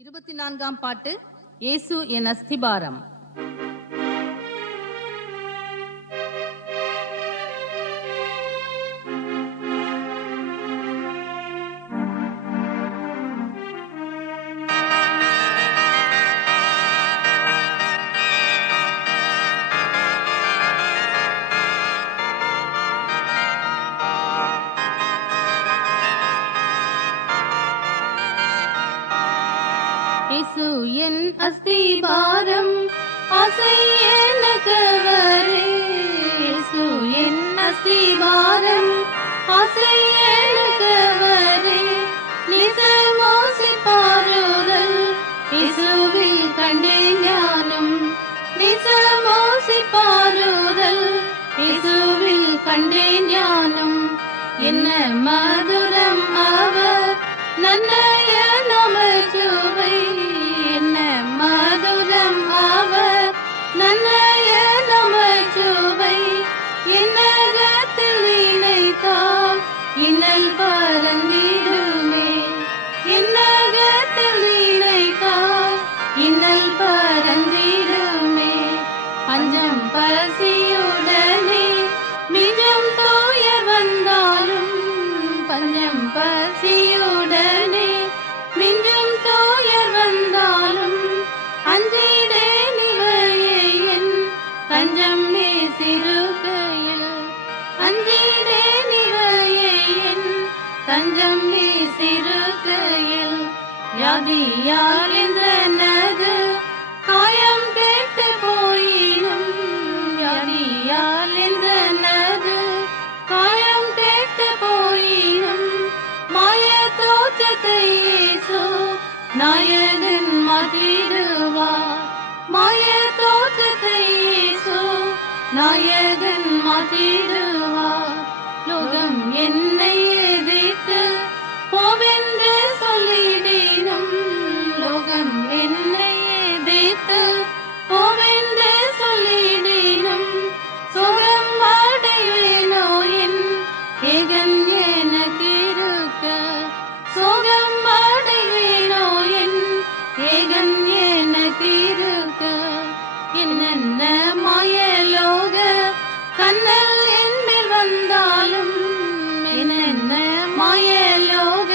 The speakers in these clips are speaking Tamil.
24ஆம் பாட்டு. இயேசு என் அஸ்திபாரம். இயேசு என் அஸ்திபாரம், ஆசை எனக்கவரே. இயேசு என் அஸ்திபாரம், ஆசை எனக்கவரே. நிசமோசி பாருதல், இயேசுவில் கண்டே ஞானம். நிசமோசி பாருதல், இயேசுவில் கண்டே ஞானம். என்ன மதுரம் அவர் நன்னய நமச்சுவை. என்ன மதுரம் அவர் நன்னய நமச்சுவை. என்னகத்தில் இணைத்தால் இன்னல் பறந்திடுமே. என்னகத்தில் இணைத்தால் இன்னல் பறந்திடுமே. பஞ்சம் பசியுடனே மிஞ்சம் தோயர் வந்தாலும், பஞ்சம் பசியுடனே மிஞ்சும் தோயர் வந்தாலும், அஞ்சிடே நிலையே என் தஞ்சம் சிறுகையில். அஞ்சிடே நிலையே என் தஞ்சம் சிறுகையில். வியாதியால் என்றனது காயம் கேட்டு போயினும், வியாதியால் என்றனது காயம் கேட்டு போயினும், மாய தோற்றத்தை இயேசு நாயகன் மாற்றிடுவார். மாய தோற்றத்தை இயேசு நாயகன் மாற்றிடுவார். லோகம் என்னை எதிர்த்து போவென்று சொல்லிடினும், லோகம் என்னை எதிர்த்து போவென்று சொல்லிடினும், சுகம் அடைவேனோ என் ஏகன் எனக்கு இருக்க. சுகம் அடைவேனோ என் ஏகன் எனக்கு இருக்க. என்னென்ன மாயலோக கண்ணல் என்பில் வந்தாலும், என்னென்ன மாயலோக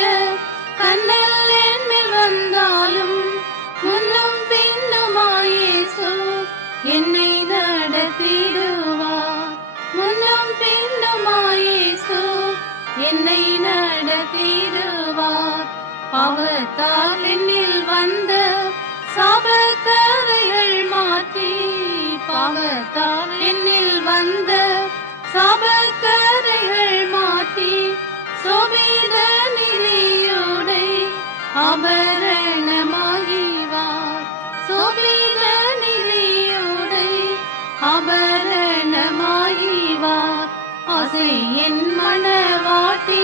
கண்ணல் என்பில் வந்தாலும், முன்னும் பின்னுமாயேசு என்னை நடத்திடுவார். முன்னும் பின்னுமாயேசு என்னை நடத்திடுவார். பாவத்தால் என்னில் வந்த சாபக்கரைகள் மாற்றி, பாவத்தால் என்னில் வந்த சாபக்கரைகள் மாற்றி, சோபித நிதியுடை ஆபரணமாகிவார். சோபித நிதியுடை ஆபரணமாகிவார். ஆசை என் மணவாட்டி